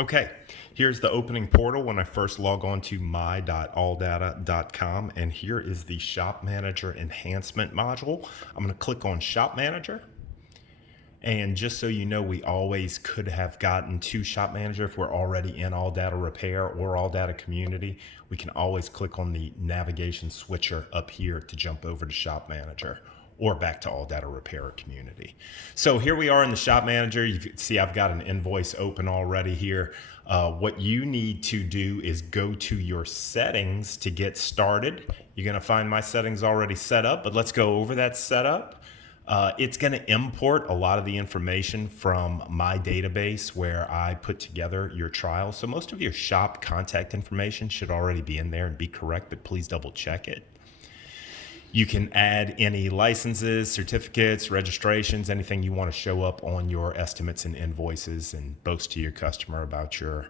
Okay, here's the opening portal when I first log on to my.alldata.com, and here is the Shop Manager Enhancement module. I'm going to click on Shop Manager. And just so you know, we always could have gotten to Shop Manager if we're already in ALLDATA Repair or ALLDATA Community. We can always click on the navigation switcher up here to jump over to Shop Manager or back to ALLDATA Repair or Community. So here we are in the Shop Manager. You can see I've got an invoice open already here. What you need to do is go to your settings to get started. You're going to find my settings already set up, but let's go over that setup. It's going to import a lot of the information from my database where I put together your trial. So most of your shop contact information should already be in there and be correct, but please double check it. You can add any licenses, certificates, registrations, anything you want to show up on your estimates and invoices, and boast to your customer about your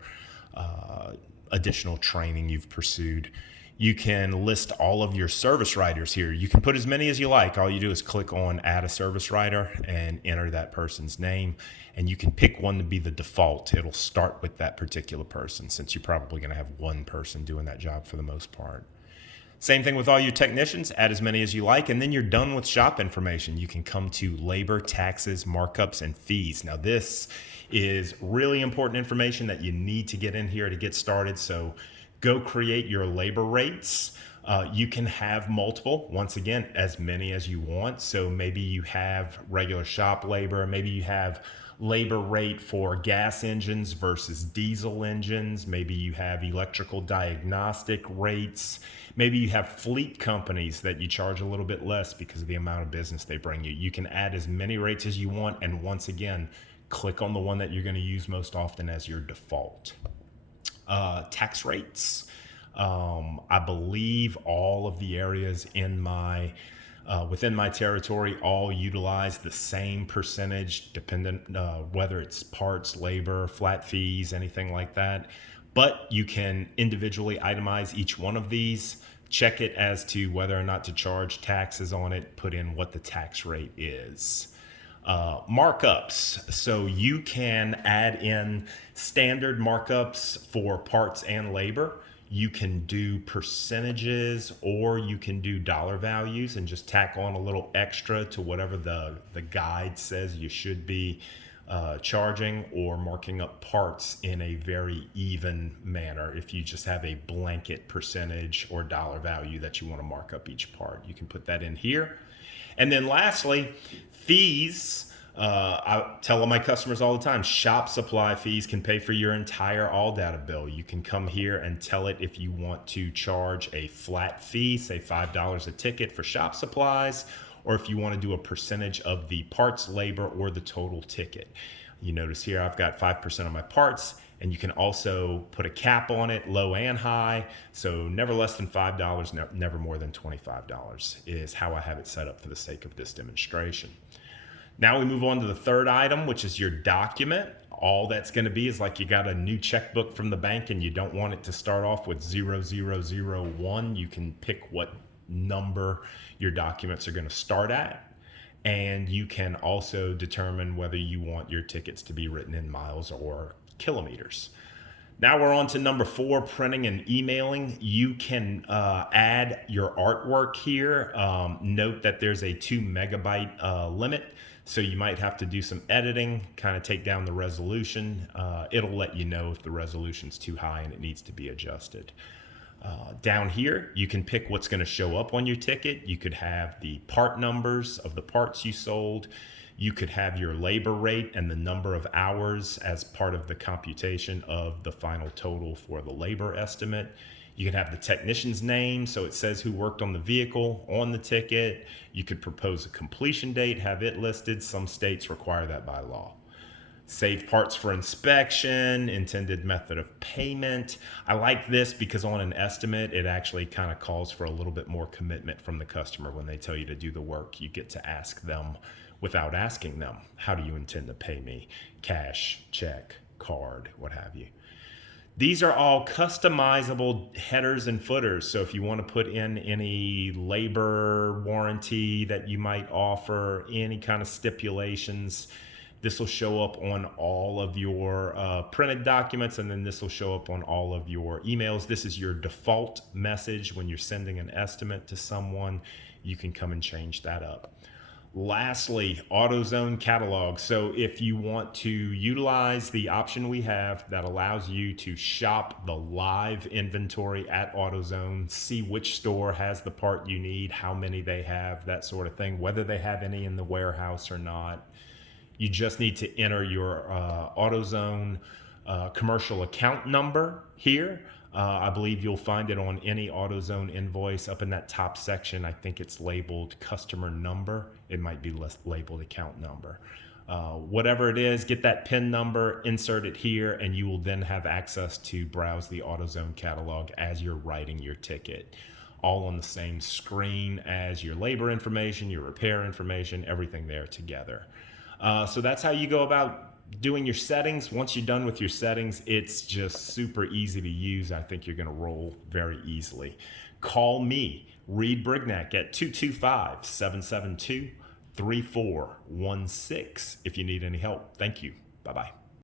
additional training you've pursued. You can list all of your service writers here. You can put as many as you like. All you do is click on add a service writer and enter that person's name. And you can pick one to be the default. It'll start with that particular person since you're probably going to have one person doing that job for the most part. Same thing with all your technicians, add as many as you like, and then you're done with shop information. You can come to labor, taxes, markups, and fees. Now this is really important information that you need to get in here to get started. So go create your labor rates. You can have multiple, once again, as many as you want. So maybe you have regular shop labor, maybe you have labor rate for gas engines versus diesel engines. Maybe you have electrical diagnostic rates. Maybe you have fleet companies that you charge a little bit less because of the amount of business they bring you. You can add as many rates as you want. And once again, click on the one that you're going to use most often as your default. Tax rates. I believe all of the areas in my within my territory all utilize the same percentage, dependent whether it's parts, labor, flat fees, anything like that. But you can individually itemize each one of these, check it as to whether or not to charge taxes on it, put in what the tax rate is. Markups. So you can add in standard markups for parts and labor. You can do percentages or you can do dollar values and just tack on a little extra to whatever the guide says you should be charging, or marking up parts in a very even manner. If you just have a blanket percentage or dollar value that you want to mark up each part, you can put that in here. And then lastly, fees. I tell all my customers all the time, shop supply fees can pay for your entire ALLDATA bill. You can come here and tell it if you want to charge a flat fee, say $5 a ticket for shop supplies, or if you want to do a percentage of the parts, labor, or the total ticket. You notice here I've got 5% of my parts, and you can also put a cap on it, low and high. So never less than $5, never more than $25 is how I have it set up for the sake of this demonstration. Now we move on to the third item, which is your document. All that's going to be is like you got a new checkbook from the bank and you don't want it to start off with 0001. You can pick what number your documents are going to start at. And you can also determine whether you want your tickets to be written in miles or kilometers. Now we're on to number 4, printing and emailing. You can add your artwork here. Note that there's a 2 megabyte limit. So you might have to do some editing, kind of take down the resolution. It'll let you know if the resolution's too high and it needs to be adjusted. Down here, you can pick what's going to show up on your ticket. You could have the part numbers of the parts you sold. You could have your labor rate and the number of hours as part of the computation of the final total for the labor estimate. You can have the technician's name, so it says who worked on the vehicle on the ticket. You could propose a completion date, have it listed. Some states require that by law. Save parts for inspection, intended method of payment. I like this because on an estimate, it actually kind of calls for a little bit more commitment from the customer. When they tell you to do the work, you get to ask them without asking them, how do you intend to pay me? Cash, check, card, what have you. These are all customizable headers and footers. So if you want to put in any labor warranty that you might offer, any kind of stipulations, This will show up on all of your printed documents, and then this will show up on all of your emails. This is your default message when you're sending an estimate to someone. You can come and change that up. Lastly, AutoZone catalog. So if you want to utilize the option we have that allows you to shop the live inventory at AutoZone, see which store has the part you need, how many they have, that sort of thing, whether they have any in the warehouse or not. You just need to enter your AutoZone commercial account number here. I believe you'll find it on any AutoZone invoice up in that top section. I think it's labeled customer number. It might be labeled account number. Whatever it is, get that PIN number, insert it here, and you will then have access to browse the AutoZone catalog as you're writing your ticket. All on the same screen as your labor information, your repair information, everything there together. So that's how you go about doing your settings. Once you're done with your settings, it's just super easy to use. I think you're going to roll very easily. Call me, Reed Brignac, at 225-772-3416 if you need any help. Thank you. Bye-bye.